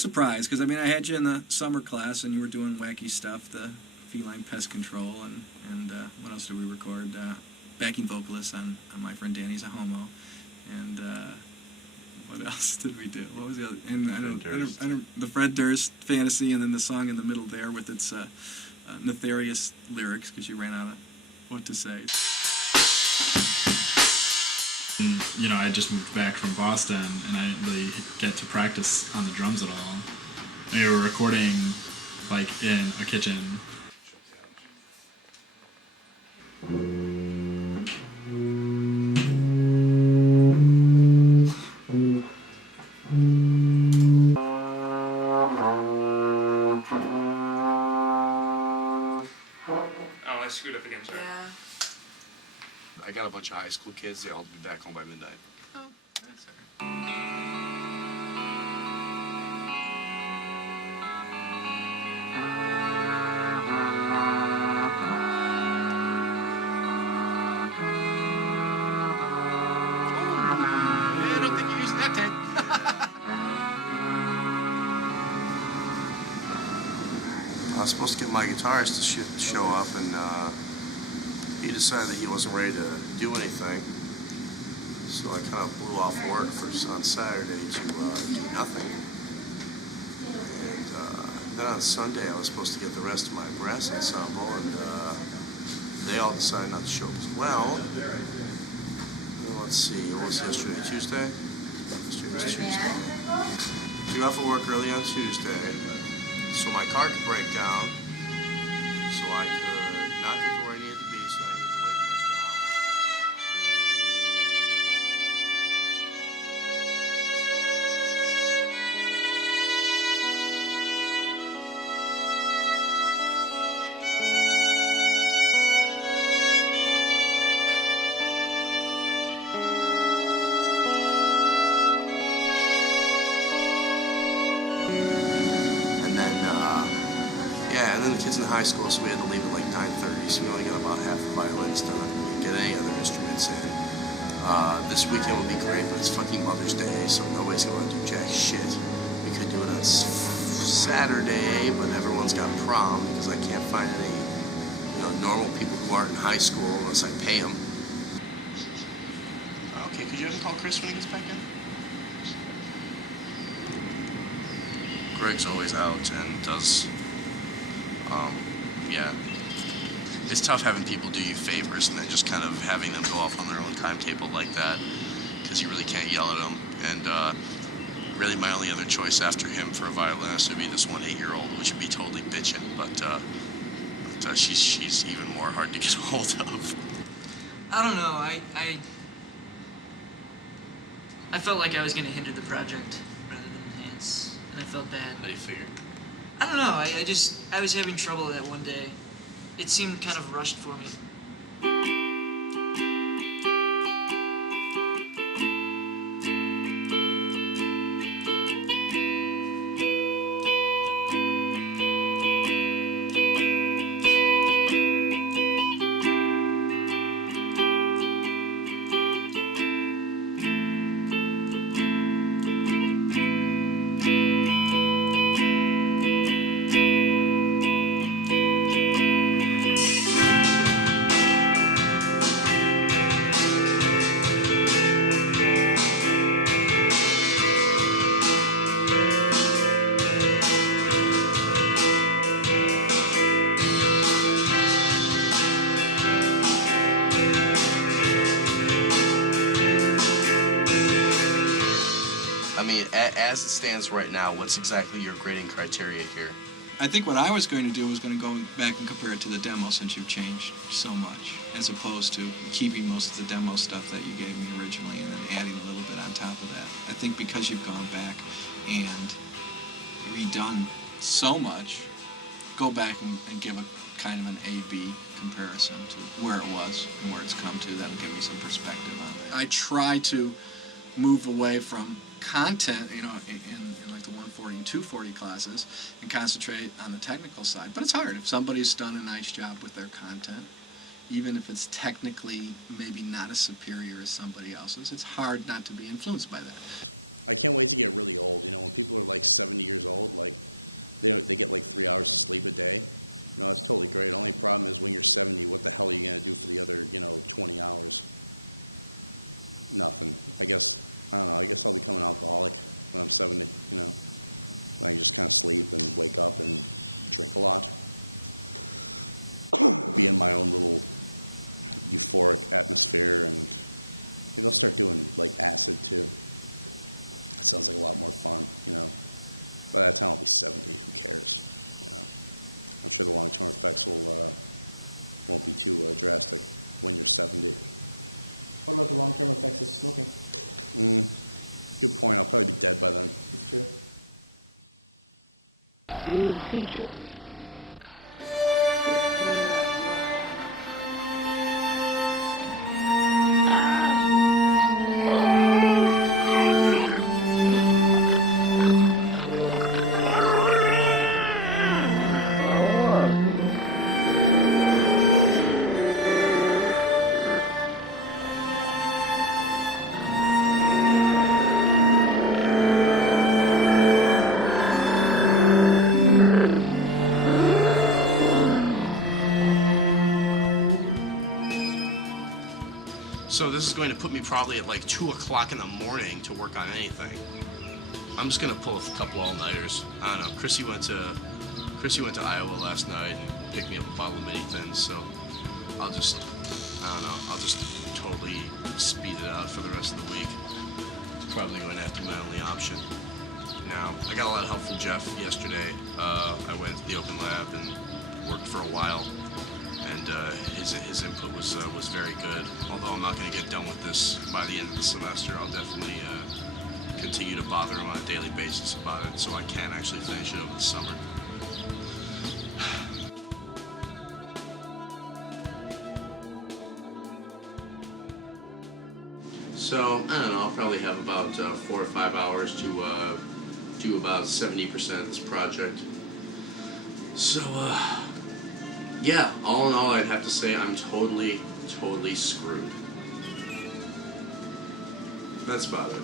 was surprised, because I mean I had you in the summer class and you were doing wacky stuff, the feline pest control, and what else did we record? Backing vocalist on My Friend Danny's a Homo, and what else did we do? What was the other? And I don't, the Fred Durst fantasy, and then the song in the middle there with its nefarious lyrics, because you ran out of what to say. You know, I just moved back from Boston, and I didn't really get to practice on the drums at all. We were recording, like, in a kitchen. Oh, I screwed up again, sorry. Yeah. I got a bunch of high school kids. They'll be back home by midnight. Oh, that's all right. I don't think you're using that tank. I was supposed to get my guitarist to show up, and he decided that he wasn't ready to do anything. So I kind of blew off work on Saturday to do nothing. And then on Sunday I was supposed to get the rest of my brass ensemble, and they all decided not to show up as well. Let's see, what was yesterday? Tuesday? Yesterday was Tuesday. Got off of work early on Tuesday, so my car could break down, so I could not get to where I needed to be, so I needed to wait an extra hour. And then the kids in high school, so we had to leave at like 9:30, so we only got about half the violins done. We didn't get any other instruments in. This weekend will be great, but it's fucking Mother's Day, so nobody's going to do jack shit. We could do it on Saturday, but everyone's got prom, because I can't find any, normal people who aren't in high school unless I pay them. Okay, could you just call Chris when he gets back in? Greg's always out and does... yeah, it's tough having people do you favors and then just kind of having them go off on their own timetable like that, because you really can't yell at them. And really my only other choice after him for a violinist would be this 8-year-old, which would be totally bitchin', but she's even more hard to get a hold of. I don't know, I felt like I was going to hinder the project rather than enhance, and I felt bad. How do you figure? I don't know, I was having trouble that one day. It seemed kind of rushed for me. As it stands right now, what's exactly your grading criteria here? I think what I was going to do was going to go back and compare it to the demo, since you've changed so much, as opposed to keeping most of the demo stuff that you gave me originally and then adding a little bit on top of that. I think because you've gone back and redone so much, go back and give a kind of an A-B comparison to where it was and where it's come to. That'll give you some perspective on it. I try to move away from content, in like the 140 and 240 classes, and concentrate on the technical side. But it's hard. If somebody's done a nice job with their content, even if it's technically maybe not as superior as somebody else's, it's hard not to be influenced by that. I can't wait to get really old. You know, when people are like 70 years old, like they get like 3 hours of sleep a day. You know, that's totally great. Only problem is when you're 70, what the hell are you gonna do for the other, 20 hours? Nothing. I guess, I don't know, I guess I'll become an alcoholic when I'm 70, you know. I can just kind of sleep and wake up and drink a lot. Be in my own little euphoric atmosphere, and maybe I'll start doing like acid too. That sounds like a lot more fun, you know. By that time I'll be 70, who cares, you know. I'm sure the long-term effects won't be too drastic when you're 70. What about the long-term effects of smoking? Good point, I'll probably be dead by then. It's true. So this is going to put me probably at like 2 o'clock in the morning to work on anything. I'm just gonna pull a couple all-nighters. I don't know. Chrissy went to Iowa last night and picked me up a bottle of mini thins. So I'll just totally speed it out for the rest of the week. It's probably going to have to be my only option. Now I got a lot of help from Jeff yesterday. I went to the open lab and worked for a while. And his input was very good. Although I'm not going to get done with this by the end of the semester, I'll definitely continue to bother him on a daily basis about it, so I can actually finish it over the summer. So I don't know. I'll probably have about 4 or 5 hours to do about 70% of this project. So. Yeah, all in all, I'd have to say I'm totally screwed. That's about it.